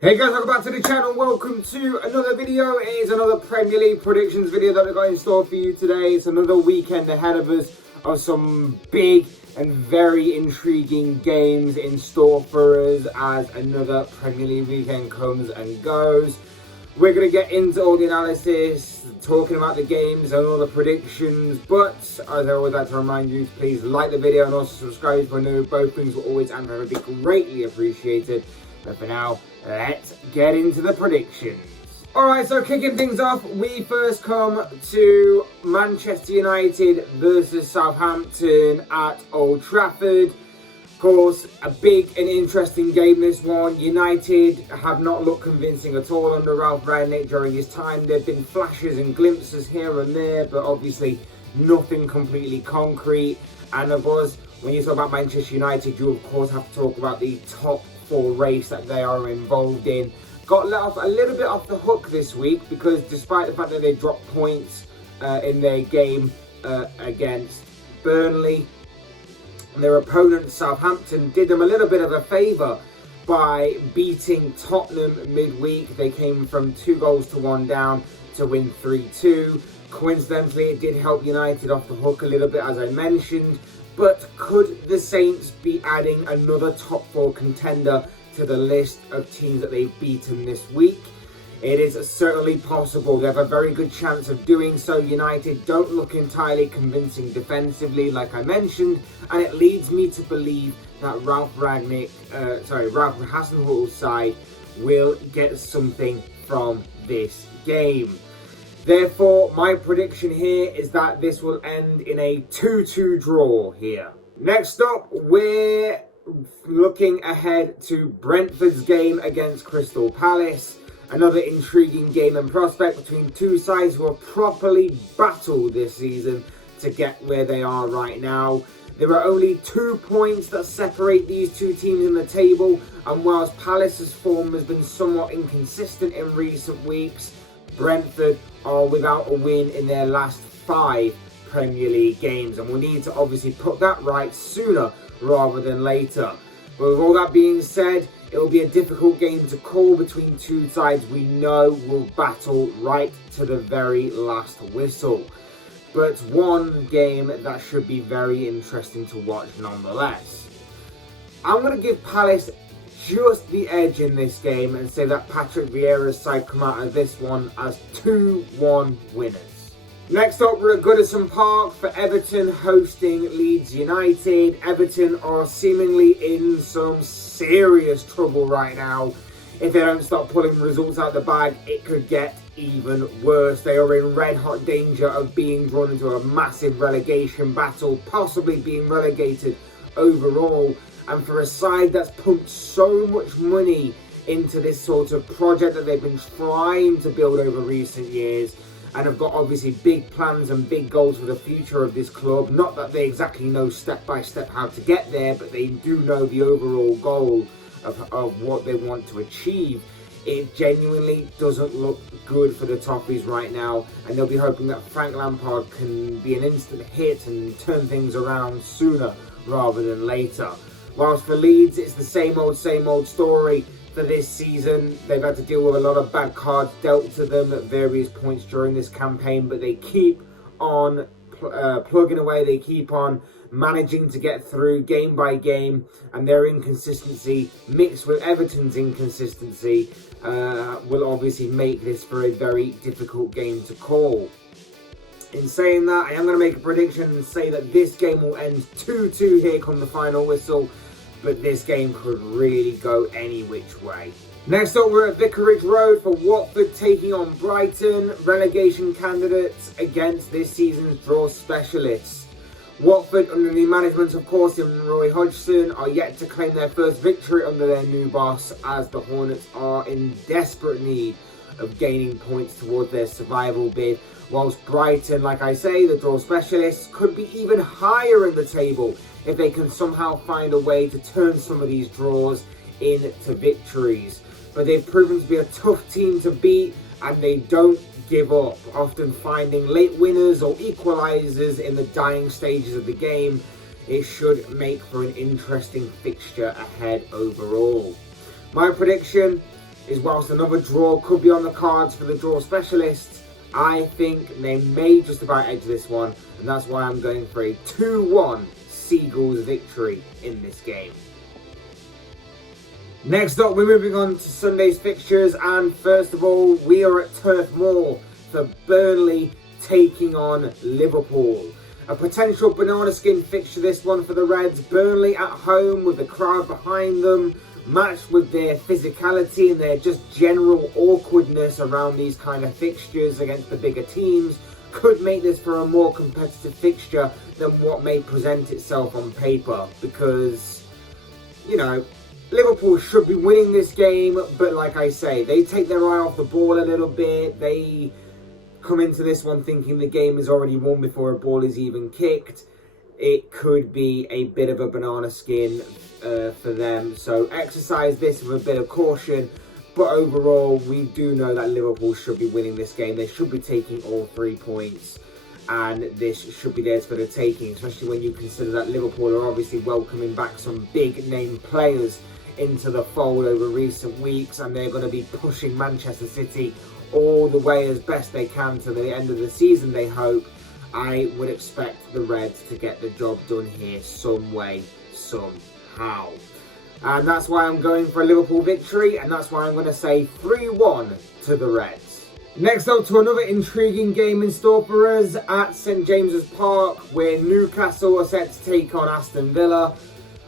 Hey guys, welcome back to the channel. Welcome to another video. It is another Premier League predictions video that we've got in store for you today. It's another weekend ahead of us of some big and very intriguing games in store for us as another Premier League weekend comes and goes. We're going to get into all the analysis, talking about the games and all the predictions, but as I always like to remind you, please like the video and also subscribe if you're new. Both things will always and forever be greatly appreciated. But for now, let's get into the predictions. Alright, so kicking things off, we first come to Manchester United versus Southampton at Old Trafford. Of course, a big and interesting game this one. United have not looked convincing at all under Ralph Rangnick during his time. There have been flashes and glimpses here and there, but obviously nothing completely concrete. And of course, when you talk about Manchester United, you of course have to talk about the top four race that they are involved in. Got let off a little bit off the hook this week because despite the fact that they dropped points in their game against Burnley, their opponent Southampton did them a little bit of a favour by beating Tottenham midweek. They came from 2-1 down to win 3-2. Coincidentally, it did help United off the hook a little bit, as I mentioned. But could the Saints be adding another top four contender to the list of teams that they've beaten this week? It is certainly possible. They have a very good chance of doing so. United don't look entirely convincing defensively, like I mentioned, and it leads me to believe that Ralph Hasenhutl's side will get something from this game. Therefore, my prediction here is that this will end in a 2-2 draw here. Next up, we're looking ahead to Brentford's game against Crystal Palace. Another intriguing game and prospect between two sides who have properly battled this season to get where they are right now. There are only 2 points that separate these two teams in the table, and whilst Palace's form has been somewhat inconsistent in recent weeks, Brentford are without a win in their last 5 Premier League games, and we'll need to obviously put that right sooner rather than later. But with all that being said, it will be a difficult game to call between two sides we know will battle right to the very last whistle. But one game that should be very interesting to watch nonetheless. I'm going to give Palace just the edge in this game and say that Patrick Vieira's side come out of this one as 2-1 winners. Next up, we're at Goodison Park for Everton hosting Leeds United. Everton are seemingly in some serious trouble right now. If they don't start pulling results out the bag, it could get even worse. They are in red hot danger of being drawn into a massive relegation battle, possibly being relegated overall. And for a side that's pumped so much money into this sort of project that they've been trying to build over recent years, and have got obviously big plans and big goals for the future of this club. Not that they exactly know step by step how to get there, but they do know the overall goal of what they want to achieve. It genuinely doesn't look good for the Toffees right now, and they'll be hoping that Frank Lampard can be an instant hit and turn things around sooner rather than later. Whilst for Leeds, it's the same old story for this season. They've had to deal with a lot of bad cards dealt to them at various points during this campaign, but they keep on plugging away. They keep on managing to get through game by game, and their inconsistency mixed with Everton's inconsistency will obviously make this for a very difficult game to call. In saying that, I am going to make a prediction and say that this game will end 2-2 here come the final whistle, but this game could really go any which way. Next up, we're at Vicarage Road for Watford taking on Brighton, relegation candidates against this season's draw specialists. Watford, under the management of course of Roy Hodgson, are yet to claim their first victory under their new boss, as the Hornets are in desperate need of gaining points towards their survival bid, whilst Brighton, like I say, the draw specialists, could be even higher in the table if they can somehow find a way to turn some of these draws into victories. But they've proven to be a tough team to beat, and they don't give up, often finding late winners or equalisers in the dying stages of the game. It should make for an interesting fixture ahead overall. My prediction is whilst another draw could be on the cards for the draw specialists, I think they may just about edge this one, and that's why I'm going for a 2-1 Seagulls victory in this game. Next up, we're moving on to Sunday's fixtures, and first of all, we are at Turf Moor for Burnley taking on Liverpool. A potential banana skin fixture this one for the Reds. Burnley at home with the crowd behind them, matched with their physicality and their just general awkwardness around these kind of fixtures against the bigger teams, could make this for a more competitive fixture than what may present itself on paper. Because, you know, Liverpool should be winning this game, but like I say, they take their eye off the ball a little bit. They come into this one thinking the game is already won before a ball is even kicked. It could be a bit of a banana skin for them, so exercise this with a bit of caution. But overall, we do know that Liverpool should be winning this game. They should be taking all 3 points, and this should be theirs for the taking, especially when you consider that Liverpool are obviously welcoming back some big name players into the fold over recent weeks, and they're going to be pushing Manchester City all the way as best they can to the end of the season, they hope. I would expect the Reds to get the job done here some way, somehow. And that's why I'm going for a Liverpool victory, and that's why I'm going to say 3-1 to the Reds. Next up to another intriguing game in store for us at St James's Park, where Newcastle are set to take on Aston Villa.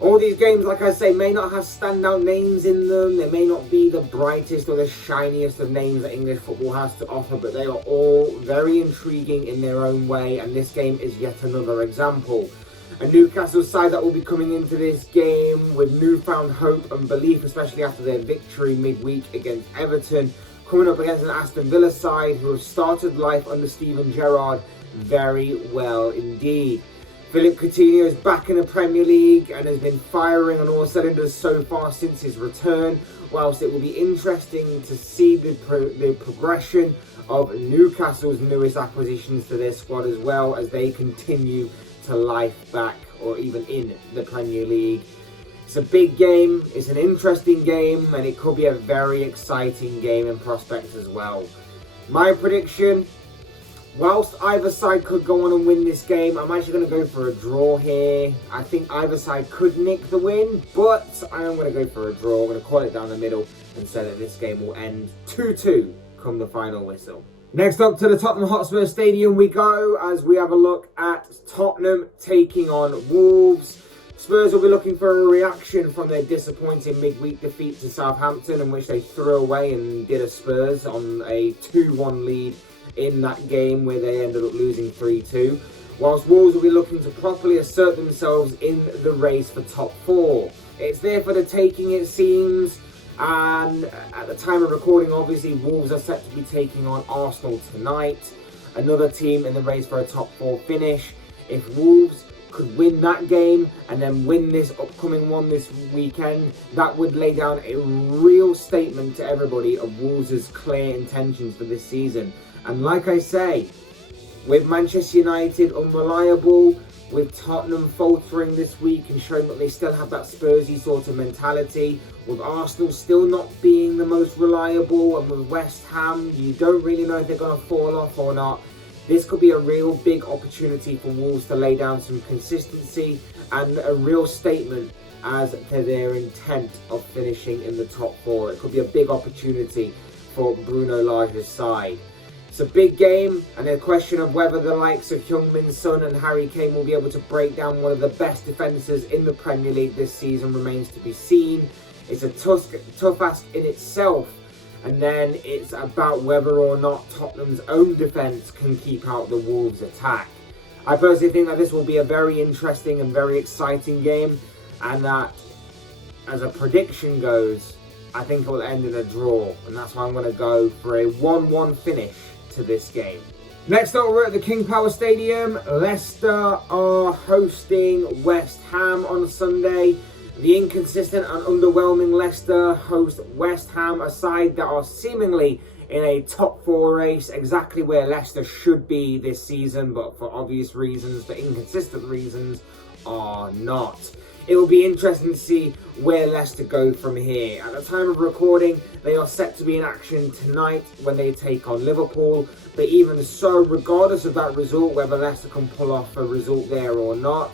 All these games, like I say, may not have standout names in them. They may not be the brightest or the shiniest of names that English football has to offer, but they are all very intriguing in their own way, and this game is yet another example. A Newcastle side that will be coming into this game with newfound hope and belief, especially after their victory midweek against Everton, coming up against an Aston Villa side who have started life under Steven Gerrard very well indeed. Philippe Coutinho is back in the Premier League and has been firing on all cylinders so far since his return, whilst it will be interesting to see the progression of Newcastle's newest acquisitions to their squad as well as they continue to life back or even in the Premier League. It's a big game, it's an interesting game, and it could be a very exciting game in prospect as well. My prediction, whilst either side could go on and win this game, I'm actually going to go for a draw here. I think either side could nick the win, but I am going to go for a draw. I'm going to call it down the middle and say that this game will end 2-2 come the final whistle. Next up to the Tottenham Hotspur Stadium we go as we have a look at Tottenham taking on Wolves. Spurs will be looking for a reaction from their disappointing midweek defeat to Southampton, in which they threw away and did a Spurs on a 2-1 lead in that game where they ended up losing 3-2, whilst Wolves will be looking to properly assert themselves in the race for top 4. It's there for the taking, it seems, and at the time of recording, obviously, Wolves are set to be taking on Arsenal tonight, another team in the race for a top 4 finish. If Wolves could win that game and then win this upcoming one this weekend, that would lay down a real statement to everybody of Wolves' clear intentions for this season. And like I say, with Manchester United unreliable, with Tottenham faltering this week and showing that they still have that Spursy sort of mentality, with Arsenal still not being the most reliable, and with West Ham, you don't really know if they're going to fall off or not. This could be a real big opportunity for Wolves to lay down some consistency and a real statement as to their intent of finishing in the top 4. It could be a big opportunity for Bruno Lage's side. It's a big game, and a question of whether the likes of Heung-min Son and Harry Kane will be able to break down one of the best defences in the Premier League this season remains to be seen. It's a tough ask in itself, and then it's about whether or not Tottenham's own defence can keep out the Wolves' attack. I personally think that this will be a very interesting and very exciting game, and that, as a prediction goes, I think it will end in a draw, and that's why I'm going to go for a 1-1 finish to this game. Next up, we're at the King Power Stadium. Leicester are hosting West Ham on Sunday. The inconsistent and underwhelming Leicester host West Ham, a side that are seemingly in a top 4 race, exactly where Leicester should be this season, but for obvious reasons, for inconsistent reasons, are not. It will be interesting to see where Leicester go from here. At the time of recording, they are set to be in action tonight when they take on Liverpool. But even so, regardless of that result, whether Leicester can pull off a result there or not,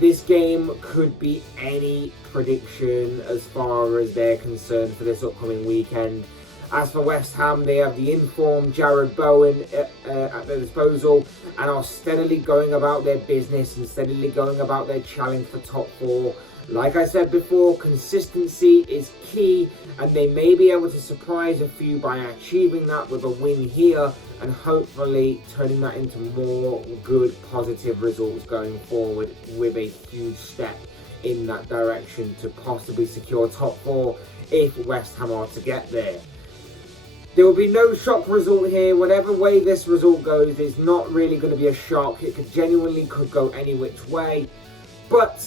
this game could be any prediction as far as they're concerned for this upcoming weekend. As for West Ham, they have the informed Jared Bowen at their disposal and are steadily going about their business and steadily going about their challenge for top four. Like I said before, consistency is key, and they may be able to surprise a few by achieving that with a win here and hopefully turning that into more good positive results going forward with a huge step in that direction to possibly secure top four if West Ham are to get there. There will be no shock result here. Whatever way this result goes, it's not really going to be a shock. It could go any which way. But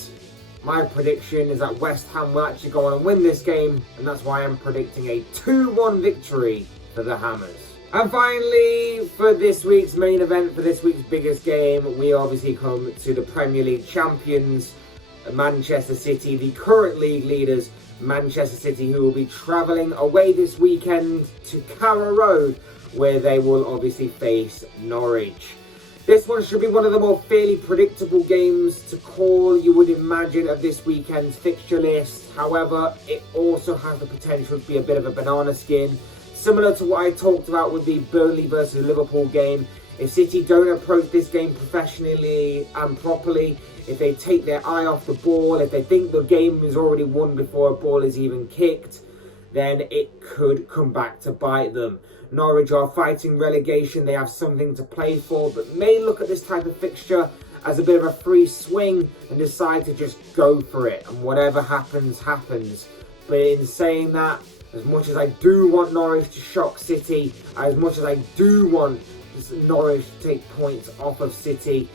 my prediction is that West Ham will actually go on and win this game, and that's why I'm predicting a 2-1 victory for the Hammers. And finally, for this week's main event, for this week's biggest game, we obviously come to the Premier League champions, Manchester City, the current league leaders, Manchester City, who will be travelling away this weekend to Carrow Road, where they will obviously face Norwich. This one should be one of the more fairly predictable games to call, you would imagine, of this weekend's fixture list. However, it also has the potential to be a bit of a banana skin. Similar to what I talked about with the Burnley versus Liverpool game, if City don't approach this game professionally and properly, if they take their eye off the ball, if they think the game is already won before a ball is even kicked, then it could come back to bite them. Norwich are fighting relegation, they have something to play for, but may look at this type of fixture as a bit of a free swing and decide to just go for it, and whatever happens, happens. But in saying that, as much as I do want Norwich to shock City, as much as I do want Norwich to take points off of City,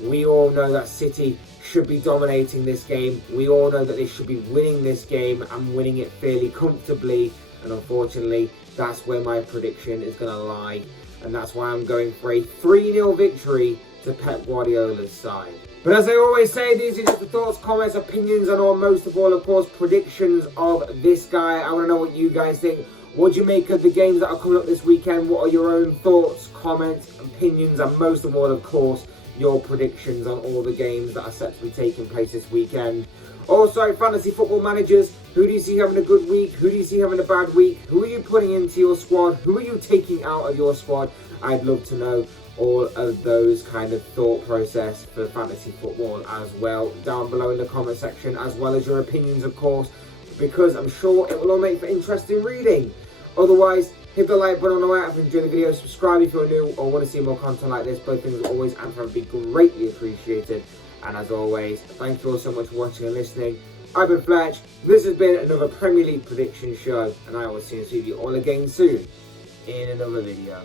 we all know that City should be dominating this game. We all know that they should be winning this game and winning it fairly comfortably. And unfortunately, that's where my prediction is going to lie. And that's why I'm going for a 3-0 victory to Pep Guardiola's side. But as I always say, these are just the thoughts, comments, opinions, and most of all, of course, predictions of this guy. I want to know what you guys think. What do you make of the games that are coming up this weekend? What are your own thoughts, comments, opinions, and most of all, of course, your predictions on all the games that are set to be taking place this weekend. Also, fantasy football managers, who do you see having a good week? Who do you see having a bad week? Who are you putting into your squad? Who are you taking out of your squad? I'd love to know all of those kind of thought process for fantasy football as well down below in the comment section, as well as your opinions, of course, because I'm sure it will all make for interesting reading. Otherwise, hit the like button on the way out if you enjoyed the video, subscribe if you're new or want to see more content like this. Both things always and forever be greatly appreciated. And as always, thank you all so much for watching and listening. I've been Fletch, this has been another Premier League prediction show, and I will see you all again soon in another video.